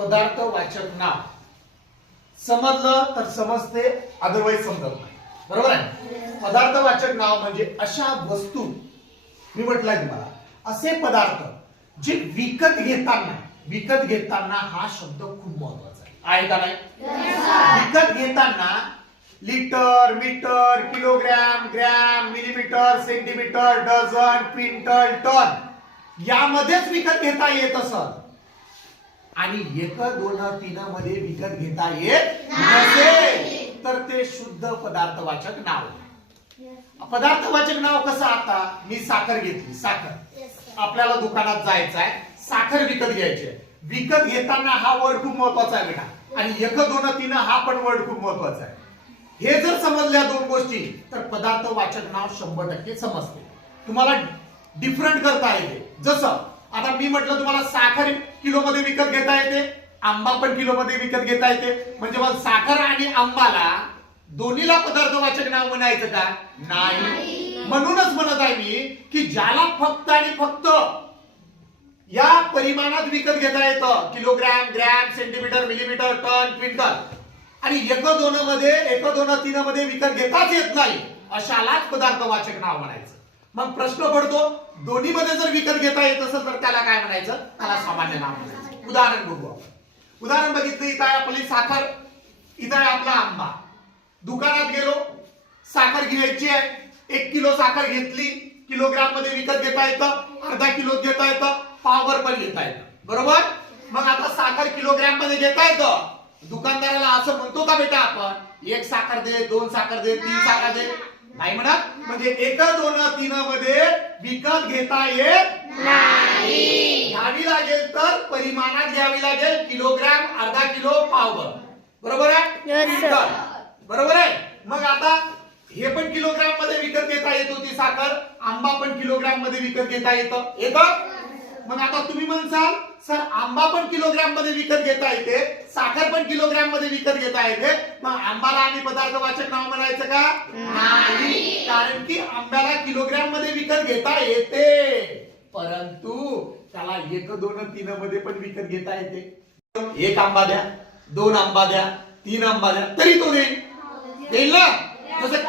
पदार्थ वाचक नाव. समजलं तर समजते अदरवाईज समजत नाही. बरोबर आहे? पदार्थ वाचक नाव म्हणजे अशा वस्तू मी म्हटलंय तुम्हाला असे पदार्थ जे विकत घेताना विकत घेताना हा शब्द खूप महत्त्वाचा आहे. आहे का नाही? विकत घेताना litre metre kilogram gram millimetre centimetre dozen quintal tonne यामध्येच विकत घेता येत असत. आणि एक दोन तीन मध्ये विकत घेता येत नसेल तर ते शुद्ध पदार्थवाचक नाव. पदार्थवाचक नाव कसं आता? मी साखर घेतली साखर. आपल्याला दुकानात जायचं आहे साखर विकत घ्यायची आहे. विकत घेताना हा वर्ड खूप महत्त्वाचा आहे बेटा. आणि एक दोन तीन हा पण वर्ड खूप महत्त्वाचा आहे. हे जर समजल्या दोन गोष्टी तर पदार्थवाचक नाव शंभर टक्के समजते. तुम्हाला डिफरंट करता येते. जसं आता मी म्हटलं तुम्हाला साखर किलो मध्ये विकत घेता येते आंबा पण किलो मध्ये विकत घेता येते. म्हणजे मग साखर आणि आंबाला दोन्हीला पदार्थ वाचक नाव म्हणायचं का? नाही. म्हणूनच म्हणत आहे मी की ज्याला फक्त आणि फक्त या परिमाणात विकत घेता येतं kilogram gram centimetre millimetre tonne quintal. आणि एक दोन मध्ये एक दोन तीन मध्ये विकत घेताच येत नाही अशालाच पदार्थ वाचक नाव म्हणायचं. मग प्रश्न पडतो दोन्हीमध्ये जर विकत घेता येत असेल तर त्याला काय म्हणायचं? त्याला सामान्य नाव म्हणायचं. उदाहरण बघू उदाहरण बघितलं इथं आहे आपली साखर इथं आहे आपला आंबा. दुकानात गेलो साखर घ्यायची आहे. एक किलो साखर घेतली किलोग्राममध्ये विकत घेता येतं अर्धा किलो घेता येतं पावभर पण घेता येतं. बरोबर? मग आता साखर किलोग्राममध्ये घेता येतं. दुकानदाराला असं म्हणतो का बेटा आपण एक साखर दे दोन साखर दे तीन साखर दे? नाही म्हणत. म्हणजे एक दोन तीन मध्ये विकत घेता येत घ्यावी लागेल तर परिमाणात घ्यावी लागेल किलोग्राम अर्धा किलो पावभर बरोबर आहे. बरोबर आहे? मग आता हे पण किलोग्राममध्ये विकत घेता येत होती साखर आंबा पण किलोग्राममध्ये विकत घेता येतं. येतं? मग आता तुम्ही म्हणसाल सर आंबा पण किलोग्राममध्ये विकत घेता येते साखर पण किलोग्राममध्ये विकत घेता येते. मग आंबाला आम्ही पदार्थवाचक नाव म्हणायचं का? नाही. कारण की आंब्याला किलोग्राममध्ये विकत घेता येते. परंतु त्याला एक दोन तीन मध्ये पण विकत घेता येते. एक आंबा द्या दोन आंबा द्या तीन आंबा द्या तरी तो देईल ना? जसं